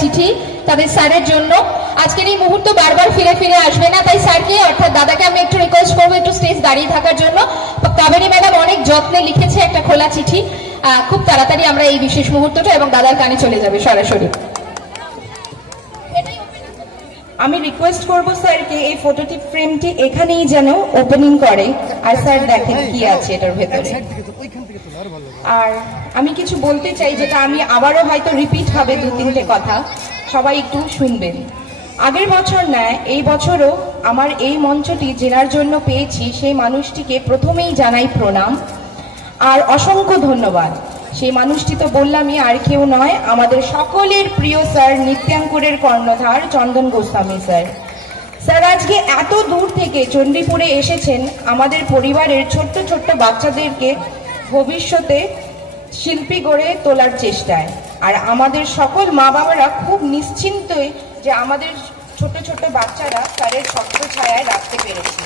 চিঠি তাদের স্যারের জন্য। আজকের এই মুহূর্ত বারবার ফিরে ফিরে আসবে না, তাই স্যারকে অর্থাৎ দাদাকে আমি একটু রিকোয়েস্ট করবো একটু স্টেজ দাঁড়িয়ে থাকার জন্য। কাবেরী ম্যাডাম অনেক যত্নে লিখেছে একটা খোলা চিঠি, খুব তাড়াতাড়ি আমরা এই বিশেষ মুহূর্তটা এবং দাদার কানে চলে যাবে সরাসরি। আমি রিকোয়েস্ট করব স্যারকে এই ফটোটি ফ্রেমটি এখানেই যেন ওপেনিং করে, আর স্যার দেখেন কি আছে এটার ভেতরে। আর আমি কিছু বলতে চাই যেটা আমি আবারও হয়তো রিপিট হবে 2-3টে কথা, সবাই একটু শুনবেন। আগের বছর নয় এই বছরও আমার এই মঞ্চটি জেনার জন্য পেয়েছি, সেই মানুষটিকে প্রথমেই জানাই প্রণাম আর অসংখ্য ধন্যবাদ। সেই মানুষটি তো বললামই, আর কেউ নয়, আমাদের সকলের প্রিয় স্যার নৃত্যাঙ্কুরের কর্ণধার চন্দন গোস্বামী স্যার। স্যার আজকে এত দূর থেকে চণ্ডীপুরে এসেছেন আমাদের পরিবারের ছোট্ট ছোট্ট বাচ্চাদেরকে ভবিষ্যতে শিল্পী গড়ে তোলার চেষ্টায়। আর আমাদের সকল মা বাবারা খুব নিশ্চিন্তই যে আমাদের ছোট ছোট বাচ্চারা স্যারের ছত্রছায়ায় রাখতে পেরেছে।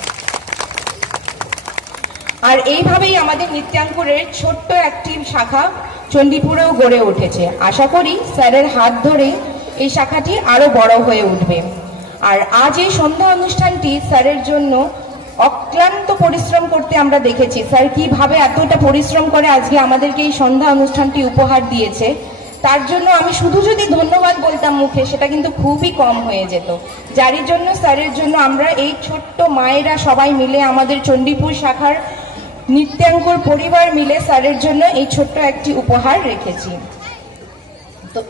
আর এইভাবেই আমাদের নৃত্যাঙ্কুরের ছোট্ট একটি শাখা চণ্ডীপুরেও গড়ে উঠেছে। আশা করি স্যারের হাত ধরে এই শাখাটি আরো বড় হয়ে উঠবে। আর আজ এই সন্ধ্যা অনুষ্ঠানটি স্যারের জন্য অক্লান্ত পরিশ্রম করতে আমরা দেখেছি। স্যার কিভাবে এতটা পরিশ্রম করে আজকে আমাদেরকে এই সন্ধ্যা অনুষ্ঠানটি উপহার দিয়েছে, তার জন্য আমি শুধু যদি ধন্যবাদ বলতাম মুখে সেটা কিন্তু খুবই কম হয়ে যেত। যার জন্য স্যারের জন্য আমরা এই ছোট্ট মায়েরা সবাই মিলে আমাদের চণ্ডীপুর শাখার নৃত্যাঙ্কুর পরিবার মিলে স্যারের জন্য এই ছোট্ট একটি উপহার রেখেছি। তো